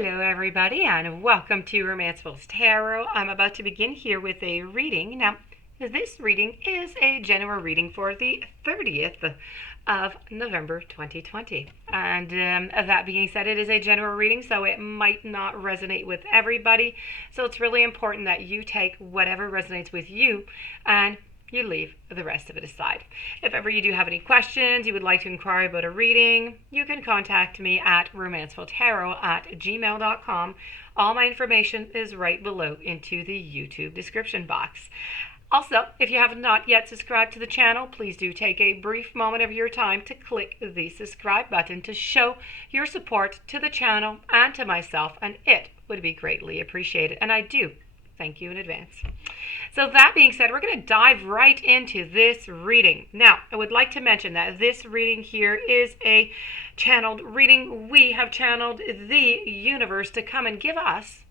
Hello everybody and welcome to Romanceful's Tarot. I'm about to begin here with a reading. Now, this reading is a general reading for the 30th of November 2020. And that being said, it is a general reading, so it might not resonate with everybody. So it's really important that you take whatever resonates with you and you leave the rest of it aside. If ever you do have any questions, you would like to inquire about a reading, you can contact me at romancefultarot@gmail.com. All my information is right below into the YouTube description box. Also, if you have not yet subscribed to the channel, please do take a brief moment of your time to click the subscribe button to show your support to the channel and to myself, and it would be greatly appreciated. And I do thank you in advance. So that being said, we're going to dive right into this reading. Now, I would like to mention that this reading here is a channeled reading. We have channeled the universe to come and give us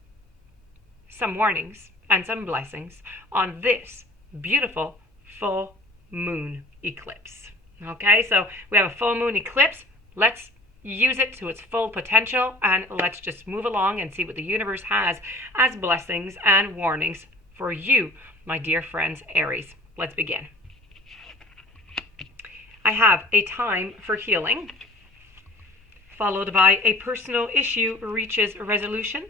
some warnings and some blessings on this beautiful full moon eclipse. Okay, so we have a full moon eclipse. Let's use it to its full potential and let's just move along and see what the universe has as blessings and warnings for you, my dear friends, Aries. Let's begin. I have a time for healing, followed by a personal issue reaches resolution.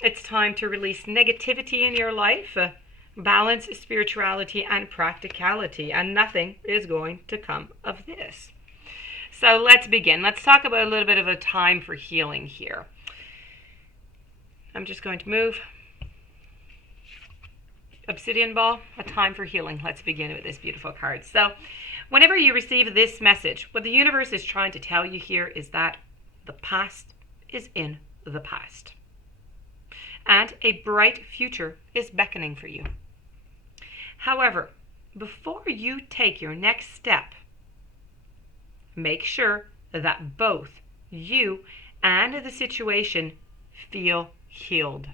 It's time to release negativity in your life, balance spirituality and practicality, and nothing is going to come of this. So let's begin. Let's talk about a little bit of a time for healing here. I'm just going to move. Obsidian ball, a time for healing. Let's begin with this beautiful card. So whenever you receive this message, what the universe is trying to tell you here is that the past is in the past. And a bright future is beckoning for you. However, before you take your next step, make sure that both you and the situation feel healed.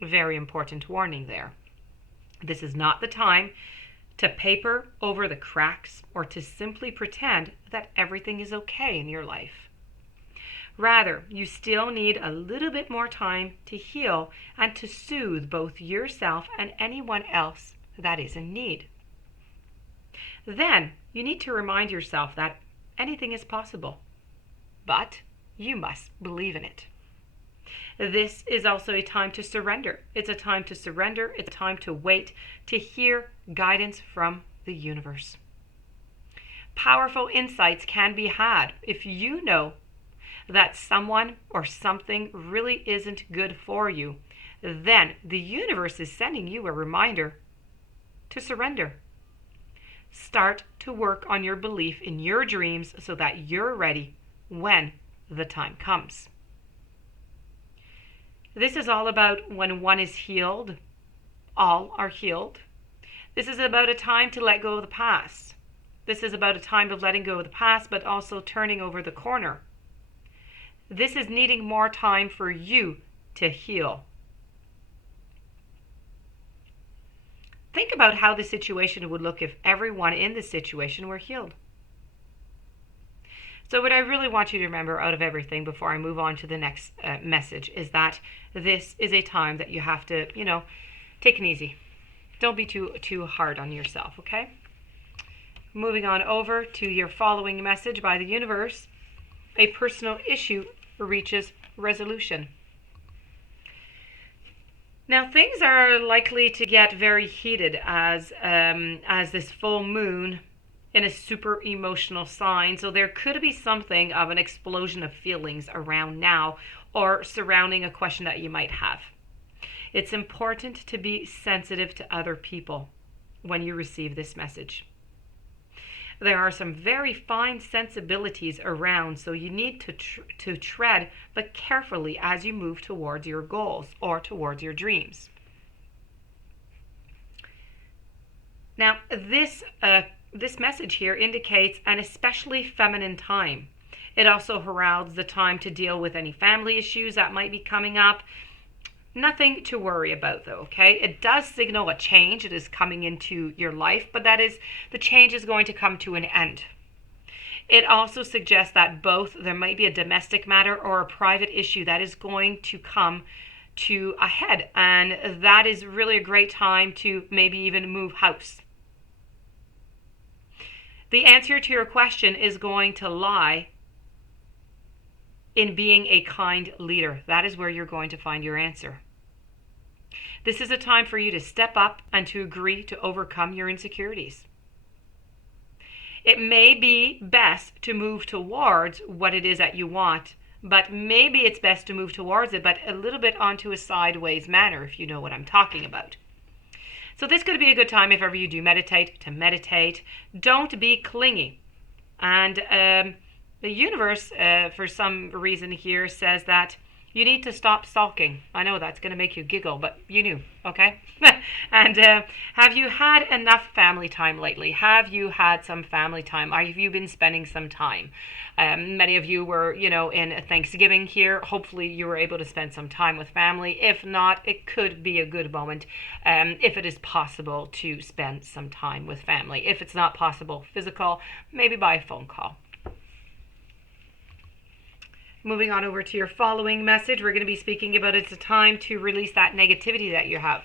Very important warning there. This is not the time to paper over the cracks or to simply pretend that everything is okay in your life. Rather, you still need a little bit more time to heal and to soothe both yourself and anyone else that is in need. Then, you need to remind yourself that anything is possible, but you must believe in it. This is also a time to surrender. It's a time to surrender. It's a time to wait, to hear guidance from the universe. Powerful insights can be had if you know that someone or something really isn't good for you. Then the universe is sending you a reminder to surrender. Start to work on your belief in your dreams so that you're ready when the time comes. This is all about when one is healed, all are healed. This is about a time to let go of the past. This is about a time of letting go of the past, but also turning over the corner. This is needing more time for you to heal. Think about how the situation would look if everyone in the situation were healed. So what I really want you to remember out of everything before I move on to the next message is that this is a time that you have to, take it easy. Don't be too hard on yourself, okay? Moving on over to your following message by the universe. A personal issue reaches resolution. Now, things are likely to get very heated as this full moon in a super emotional sign. So there could be something of an explosion of feelings around now or surrounding a question that you might have. It's important to be sensitive to other people when you receive this message. There are some very fine sensibilities around, so you need to tread but carefully as you move towards your goals or towards your dreams. Now, this message here indicates an especially feminine time. It also heralds the time to deal with any family issues that might be coming up. Nothing to worry about though, okay? It does signal a change. It is coming into your life, but the change is going to come to an end. It also suggests that both there might be a domestic matter or a private issue that is going to come to a head, and that is really a great time to maybe even move house. The answer to your question is going to lie in being a kind leader. That is where you're going to find your answer. This is a time for you to step up and to agree to overcome your insecurities. It may be best to move towards what it is that you want, but maybe it's best to move towards it, but a little bit onto a sideways manner, if you know what I'm talking about. So this could be a good time, if ever you do meditate, to meditate. Don't be clingy. And the universe, for some reason here, says that you need to stop sulking. I know that's going to make you giggle, but you knew, okay? And have you had enough family time lately? Have you had some family time? Have you been spending some time? Many of you were, in Thanksgiving here. Hopefully you were able to spend some time with family. If not, it could be a good moment, if it is possible, to spend some time with family. If it's not possible, physical, maybe by a phone call. Moving on over to your following message, we're going to be speaking about it's a time to release that negativity that you have.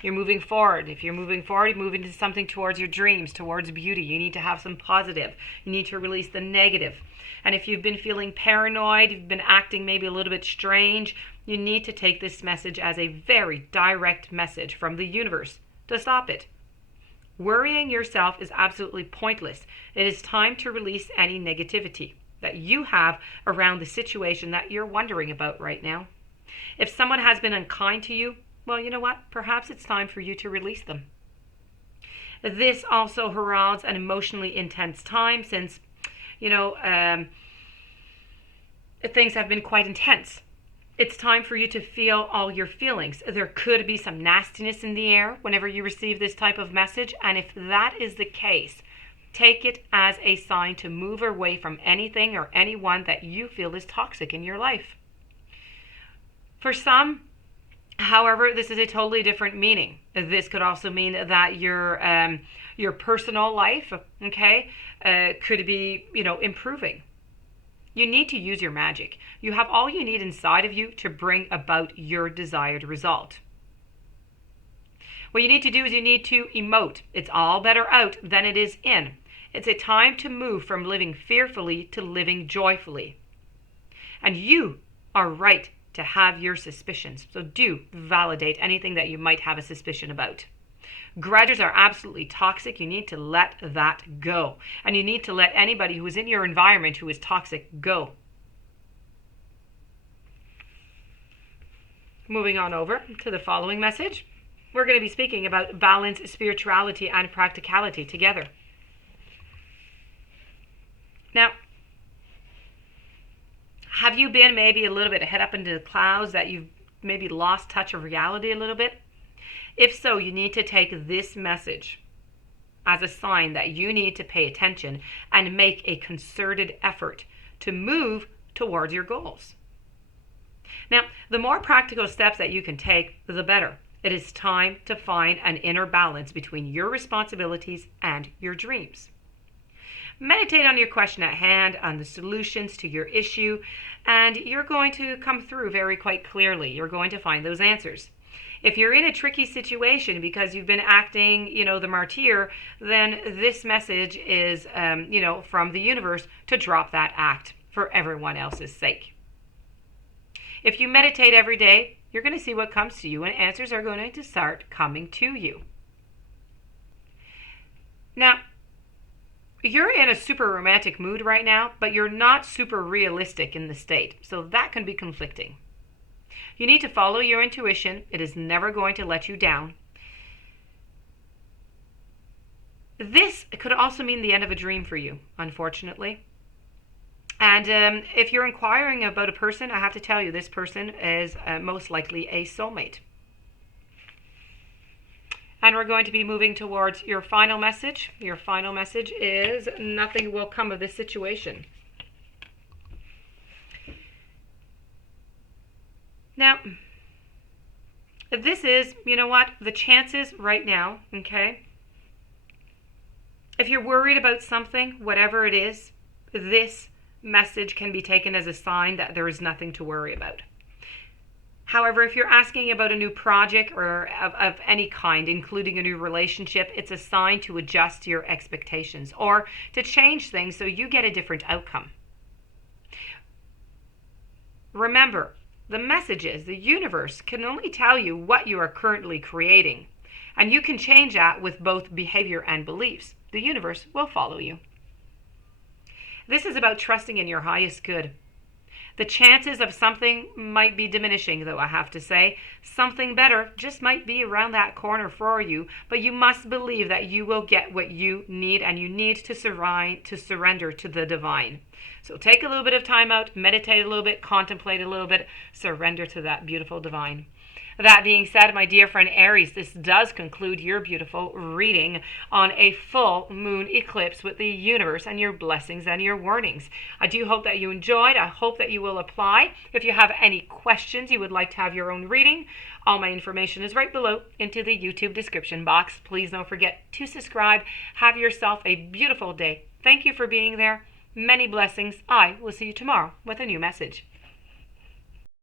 You're moving forward. If you're moving forward, you move into something towards your dreams, towards beauty. You need to have some positive. You need to release the negative. And if you've been feeling paranoid, you've been acting maybe a little bit strange, you need to take this message as a very direct message from the universe to stop it. Worrying yourself is absolutely pointless. It is time to release any negativity that you have around the situation that you're wondering about right now. If someone has been unkind to you, well, you know what? Perhaps it's time for you to release them. This also heralds an emotionally intense time since, things have been quite intense. It's time for you to feel all your feelings. There could be some nastiness in the air whenever you receive this type of message, and if that is the case, take it as a sign to move away from anything or anyone that you feel is toxic in your life. For some, however, this is a totally different meaning. This could also mean that your personal life, could be, improving. You need to use your magic. You have all you need inside of you to bring about your desired result. What you need to do is you need to emote. It's all better out than it is in. It's a time to move from living fearfully to living joyfully. And you are right to have your suspicions. So do validate anything that you might have a suspicion about. Grudges are absolutely toxic. You need to let that go. And you need to let anybody who is in your environment who is toxic go. Moving on over to the following message. We're going to be speaking about balance, spirituality, and practicality together. Now, have you been maybe a little bit head up into the clouds, that you've maybe lost touch of reality a little bit? If so, you need to take this message as a sign that you need to pay attention and make a concerted effort to move towards your goals. Now, the more practical steps that you can take, the better. It is time to find an inner balance between your responsibilities and your dreams. Meditate on your question at hand, on the solutions to your issue, and you're going to come through very quite clearly. You're going to find those answers. If you're in a tricky situation because you've been acting, the martyr, then this message is, from the universe to drop that act for everyone else's sake. If you meditate every day, you're going to see what comes to you, and answers are going to start coming to you. Now, you're in a super romantic mood right now, but you're not super realistic in the state, so that can be conflicting. You need to follow your intuition. It is never going to let you down. This could also mean the end of a dream for you, unfortunately. And if you're inquiring about a person, I have to tell you, this person is most likely a soulmate. And we're going to be moving towards your final message. Your final message is nothing will come of this situation. Now, this is, the chances right now, okay? If you're worried about something, whatever it is, this message can be taken as a sign that there is nothing to worry about. However, if you're asking about a new project or of any kind, including a new relationship, it's a sign to adjust your expectations or to change things so you get a different outcome. Remember, the messages, the universe can only tell you what you are currently creating, and you can change that with both behavior and beliefs. The universe will follow you. This is about trusting in your highest good. The chances of something might be diminishing, though, I have to say. Something better just might be around that corner for you, but you must believe that you will get what you need, and you need to surrender to the divine. So take a little bit of time out, meditate a little bit, contemplate a little bit, surrender to that beautiful divine. That being said, my dear friend Aries, this does conclude your beautiful reading on a full moon eclipse with the universe and your blessings and your warnings. I do hope that you enjoyed. I hope that you will apply. If you have any questions, you would like to have your own reading, all my information is right below into the YouTube description box. Please don't forget to subscribe. Have yourself a beautiful day. Thank you for being there. Many blessings. I will see you tomorrow with a new message.